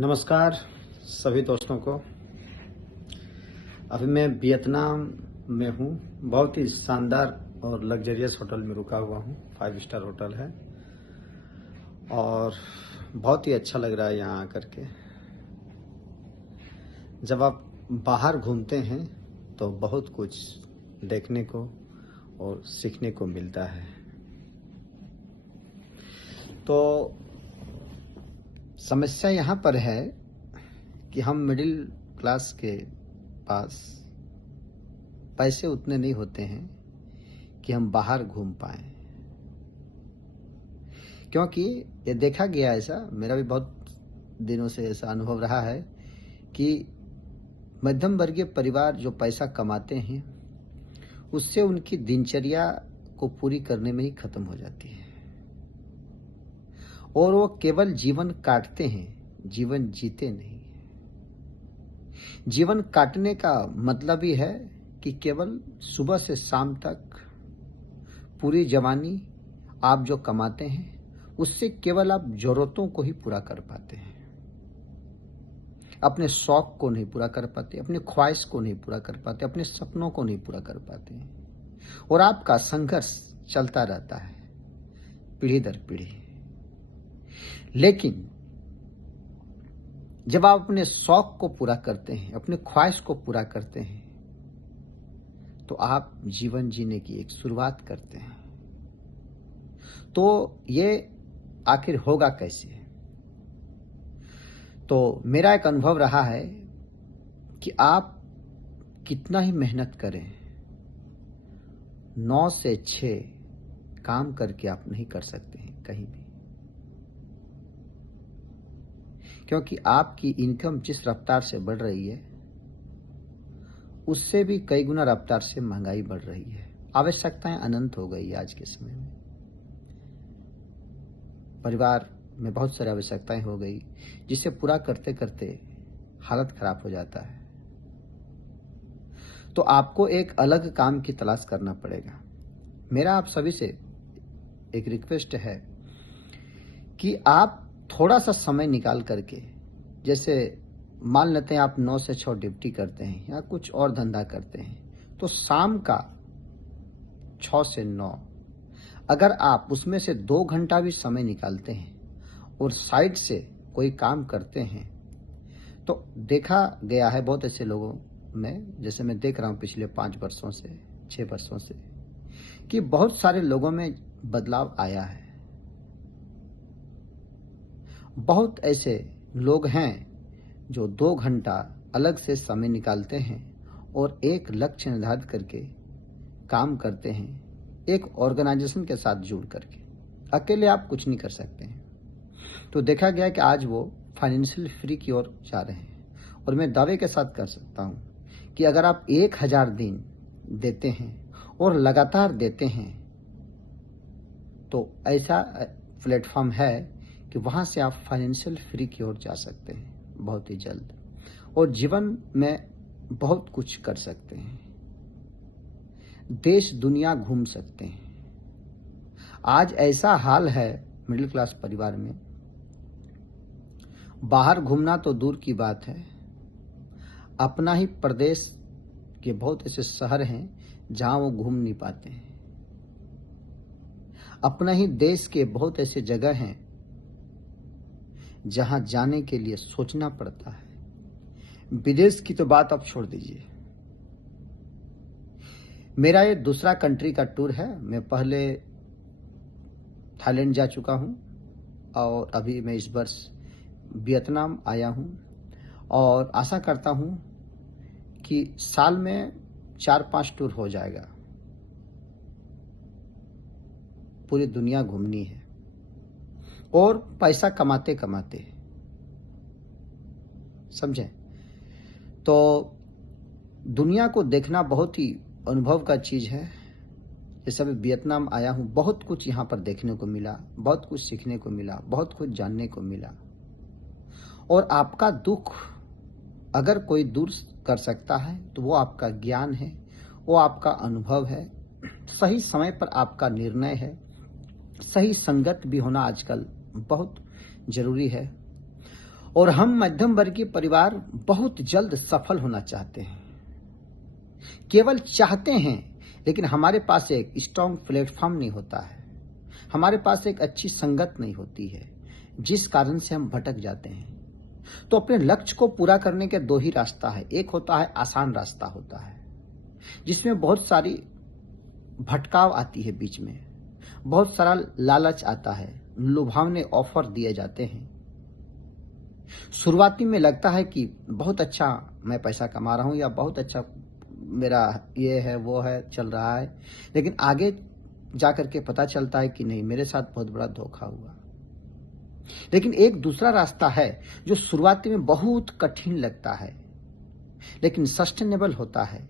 नमस्कार सभी दोस्तों को। अभी मैं वियतनाम में हूँ। बहुत ही शानदार और लग्जरियस होटल में रुका हुआ हूँ। 5 स्टार होटल है और बहुत ही अच्छा लग रहा है यहाँ आकर के। जब आप बाहर घूमते हैं तो बहुत कुछ देखने को और सीखने को मिलता है। तो समस्या यहाँ पर है कि हम मिडिल क्लास के पास पैसे उतने नहीं होते हैं कि हम बाहर घूम पाएं, क्योंकि ये देखा गया ऐसा, मेरा भी बहुत दिनों से ऐसा अनुभव रहा है कि मध्यम वर्गीय परिवार जो पैसा कमाते हैं उससे उनकी दिनचर्या को पूरी करने में ही खत्म हो जाती है और वो केवल जीवन काटते हैं, जीवन जीते नहीं। जीवन काटने का मतलब ही है कि केवल सुबह से शाम तक पूरी जवानी आप जो कमाते हैं उससे केवल आप जरूरतों को ही पूरा कर पाते हैं, अपने शौक को नहीं पूरा कर पाते, अपने ख्वाहिश को नहीं पूरा कर पाते, अपने सपनों को नहीं पूरा कर पाते हैं और आपका संघर्ष चलता रहता है पीढ़ी दर पीढ़ी। लेकिन जब आप अपने शौक को पूरा करते हैं, अपने ख्वाहिश को पूरा करते हैं, तो आप जीवन जीने की एक शुरुआत करते हैं। तो ये आखिर होगा कैसे? तो मेरा एक अनुभव रहा है कि आप कितना ही मेहनत करें, 9 से 6 काम करके आप नहीं कर सकते हैं कहीं भी, क्योंकि आपकी इनकम जिस रफ्तार से बढ़ रही है उससे भी कई गुना रफ्तार से महंगाई बढ़ रही है। आवश्यकताएं अनंत हो गई आज के समय में। परिवार में बहुत सारी आवश्यकताएं हो गई जिसे पूरा करते करते हालत खराब हो जाता है। तो आपको एक अलग काम की तलाश करना पड़ेगा। मेरा आप सभी से एक रिक्वेस्ट है कि आप थोड़ा सा समय निकाल करके, जैसे मान लेते हैं आप 9 से 6 ड्यूटी करते हैं या कुछ और धंधा करते हैं, तो शाम का 6 से 9 अगर आप उसमें से 2 घंटा भी समय निकालते हैं और साइड से कोई काम करते हैं, तो देखा गया है बहुत ऐसे लोगों में, जैसे मैं देख रहा हूं पिछले 5 वर्षों से, 6 वर्षों से, कि बहुत सारे लोगों में बदलाव आया है। बहुत ऐसे लोग हैं जो 2 घंटा अलग से समय निकालते हैं और एक लक्ष्य निर्धारित करके काम करते हैं, एक ऑर्गेनाइजेशन के साथ जुड़ करके। अकेले आप कुछ नहीं कर सकते हैं। तो देखा गया कि आज वो फाइनेंशियल फ्री की ओर जा रहे हैं और मैं दावे के साथ कर सकता हूं कि अगर आप 1000 दिन देते हैं और लगातार देते हैं तो ऐसा प्लेटफॉर्म है कि वहां से आप फाइनेंशियल फ्री की ओर जा सकते हैं बहुत ही जल्द और जीवन में बहुत कुछ कर सकते हैं, देश दुनिया घूम सकते हैं। आज ऐसा हाल है मिडिल क्लास परिवार में, बाहर घूमना तो दूर की बात है, अपना ही प्रदेश के बहुत ऐसे शहर हैं जहां वो घूम नहीं पाते हैं। अपना ही देश के बहुत ऐसे जगह हैं जहां जाने के लिए सोचना पड़ता है। विदेश की तो बात आप छोड़ दीजिए। मेरा ये दूसरा कंट्री का टूर है। मैं पहले थाईलैंड जा चुका हूं और अभी मैं इस वर्ष वियतनाम आया हूं और आशा करता हूं कि साल में 4-5 टूर हो जाएगा। पूरी दुनिया घूमनी है और पैसा कमाते कमाते, समझें? तो दुनिया को देखना बहुत ही अनुभव का चीज है। जैसे अभी वियतनाम आया हूं, बहुत कुछ यहाँ पर देखने को मिला, बहुत कुछ सीखने को मिला, बहुत कुछ जानने को मिला। और आपका दुख अगर कोई दूर कर सकता है तो वो आपका ज्ञान है, वो आपका अनुभव है, सही समय पर आपका निर्णय है, सही संगत भी होना आजकल बहुत जरूरी है। और हम मध्यम वर्गीय परिवार बहुत जल्द सफल होना चाहते हैं, केवल चाहते हैं, लेकिन हमारे पास एक स्ट्रॉन्ग प्लेटफॉर्म नहीं होता है, हमारे पास एक अच्छी संगत नहीं होती है, जिस कारण से हम भटक जाते हैं। तो अपने लक्ष्य को पूरा करने के दो ही रास्ता है। एक होता है आसान रास्ता होता है, जिसमें बहुत सारी भटकाव आती है, बीच में बहुत सारा लालच आता है, लुभावने ऑफर दिए जाते हैं। शुरुआती में लगता है कि बहुत अच्छा मैं पैसा कमा रहा हूं, या बहुत अच्छा मेरा ये है वो है चल रहा है, लेकिन आगे जाकर के पता चलता है कि नहीं, मेरे साथ बहुत बड़ा धोखा हुआ। लेकिन एक दूसरा रास्ता है जो शुरुआती में बहुत कठिन लगता है, लेकिन सस्टेनेबल होता है,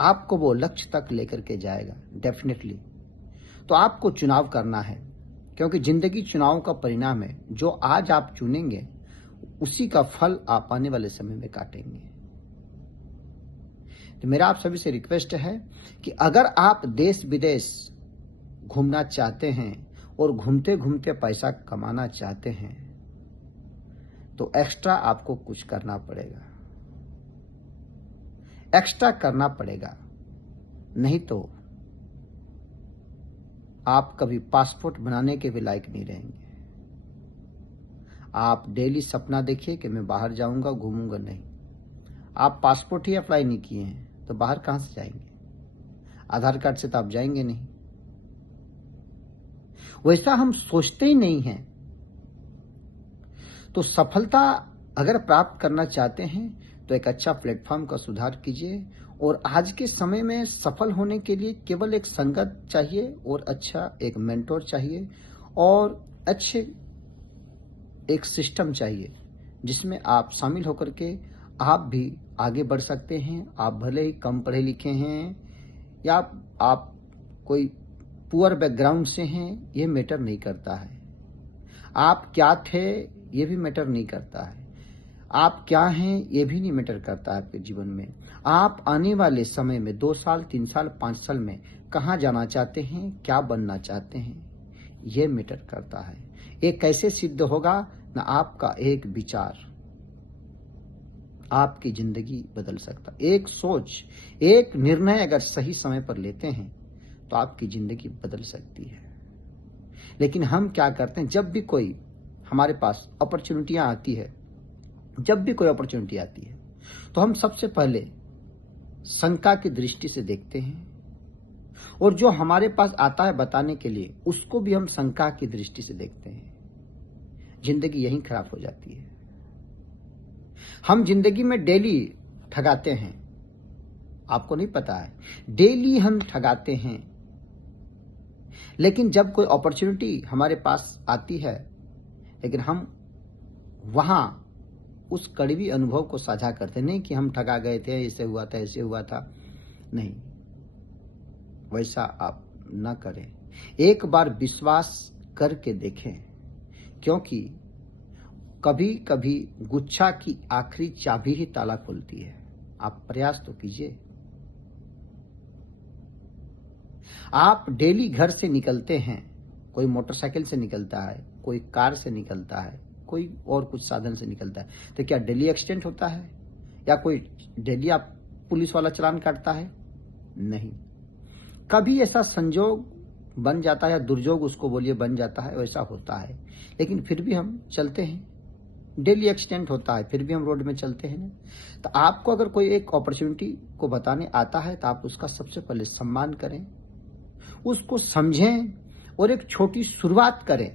आपको वो लक्ष्य तक लेकर के जाएगा डेफिनेटली। तो आपको चुनाव करना है, क्योंकि जिंदगी चुनाव का परिणाम है। जो आज आप चुनेंगे उसी का फल आप आने वाले समय में काटेंगे। तो मेरा आप सभी से रिक्वेस्ट है कि अगर आप देश विदेश घूमना चाहते हैं और घूमते घूमते पैसा कमाना चाहते हैं, तो एक्स्ट्रा आपको कुछ करना पड़ेगा, एक्स्ट्रा करना पड़ेगा, नहीं तो आप कभी पासपोर्ट बनाने के भी लायक नहीं रहेंगे। आप डेली सपना देखिए कि मैं बाहर जाऊंगा, घूमूंगा, नहीं। आप पासपोर्ट ही अप्लाई नहीं किए हैं तो बाहर कहां से जाएंगे? आधार कार्ड से तो आप जाएंगे नहीं। वैसा हम सोचते ही नहीं हैं। तो सफलता अगर प्राप्त करना चाहते हैं तो एक अच्छा प्लेटफॉर्म का सुधार कीजिए। और आज के समय में सफल होने के लिए केवल एक संगत चाहिए, और अच्छा एक मेंटोर चाहिए, और अच्छे एक सिस्टम चाहिए जिसमें आप शामिल होकर के आप भी आगे बढ़ सकते हैं। आप भले ही कम पढ़े लिखे हैं, या आप कोई पुअर बैकग्राउंड से हैं, ये मैटर नहीं करता है। आप क्या थे ये भी मैटर नहीं करता है। आप क्या हैं ये भी नहीं मैटर करता है आपके जीवन में। आप आने वाले समय में 2 साल, 3 साल, 5 साल में कहाँ जाना चाहते हैं, क्या बनना चाहते हैं, ये मैटर करता है। ये कैसे सिद्ध होगा? ना आपका एक विचार आपकी जिंदगी बदल सकता। एक सोच, एक निर्णय अगर सही समय पर लेते हैं तो आपकी जिंदगी बदल सकती है। लेकिन हम क्या करते हैं, जब भी कोई हमारे पास अपॉर्चुनिटियां आती है, जब भी कोई अपॉर्चुनिटी आती है, तो हम सबसे पहले शंका की दृष्टि से देखते हैं, और जो हमारे पास आता है बताने के लिए उसको भी हम शंका की दृष्टि से देखते हैं। जिंदगी यहीं खराब हो जाती है। हम जिंदगी में डेली ठगाते हैं, आपको नहीं पता है, डेली हम ठगाते हैं। लेकिन जब कोई अपॉर्चुनिटी हमारे पास आती है, लेकिन हम वहां उस कड़वी अनुभव को साझा करते नहीं कि हम ठगा गए थे, ऐसे हुआ था, ऐसे हुआ था। नहीं, वैसा आप न करें। एक बार विश्वास करके देखें, क्योंकि कभी कभी गुच्छा की आखिरी चाबी ही ताला खोलती है। आप प्रयास तो कीजिए। आप डेली घर से निकलते हैं, कोई मोटरसाइकिल से निकलता है, कोई कार से निकलता है, कोई और कुछ साधन से निकलता है, तो क्या डेली एक्सीडेंट होता है? या कोई डेली आप पुलिस वाला चालान काटता है? नहीं। कभी ऐसा संजोग बन जाता है, या दुर्योग उसको बोलिए बन जाता है, वैसा होता है। लेकिन फिर भी हम चलते हैं, डेली एक्सीडेंट होता है, फिर भी हम रोड में चलते हैं। तो आपको अगर कोई एक अपॉर्चुनिटी को बताने आता है तो आप उसका सबसे पहले सम्मान करें, उसको समझें, और एक छोटी शुरुआत करें।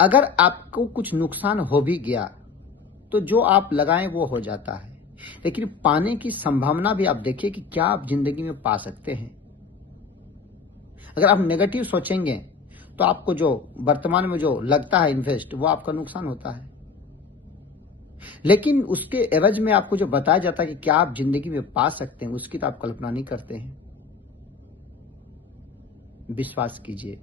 अगर आपको कुछ नुकसान हो भी गया तो जो आप लगाएं वो हो जाता है, लेकिन पाने की संभावना भी आप देखिए कि क्या आप जिंदगी में पा सकते हैं। अगर आप नेगेटिव सोचेंगे तो आपको जो वर्तमान में जो लगता है इन्वेस्ट, वो आपका नुकसान होता है। लेकिन उसके एवज में आपको जो बताया जाता है कि क्या आप जिंदगी में पा सकते हैं, उसकी तो आप कल्पना नहीं करते हैं। विश्वास कीजिए,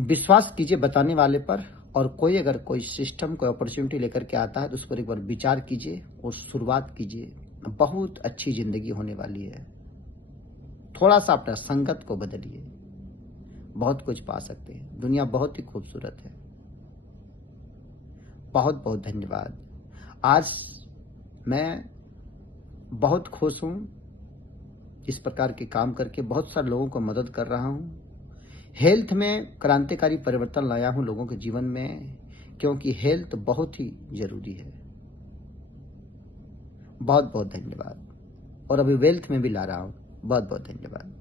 विश्वास कीजिए बताने वाले पर। और कोई अगर कोई सिस्टम, कोई अपॉर्चुनिटी लेकर के आता है तो उस पर एक बार विचार कीजिए और शुरुआत कीजिए। बहुत अच्छी जिंदगी होने वाली है। थोड़ा सा अपना संगत को बदलिए, बहुत कुछ पा सकते हैं। दुनिया बहुत ही खूबसूरत है। बहुत बहुत धन्यवाद। आज मैं बहुत खुश हूँ, इस प्रकार के काम करके बहुत सारे लोगों को मदद कर रहा हूँ। हेल्थ में क्रांतिकारी परिवर्तन लाया हूँ लोगों के जीवन में, क्योंकि हेल्थ बहुत ही जरूरी है। बहुत बहुत धन्यवाद। और अभी वेल्थ में भी ला रहा हूँ। बहुत बहुत धन्यवाद।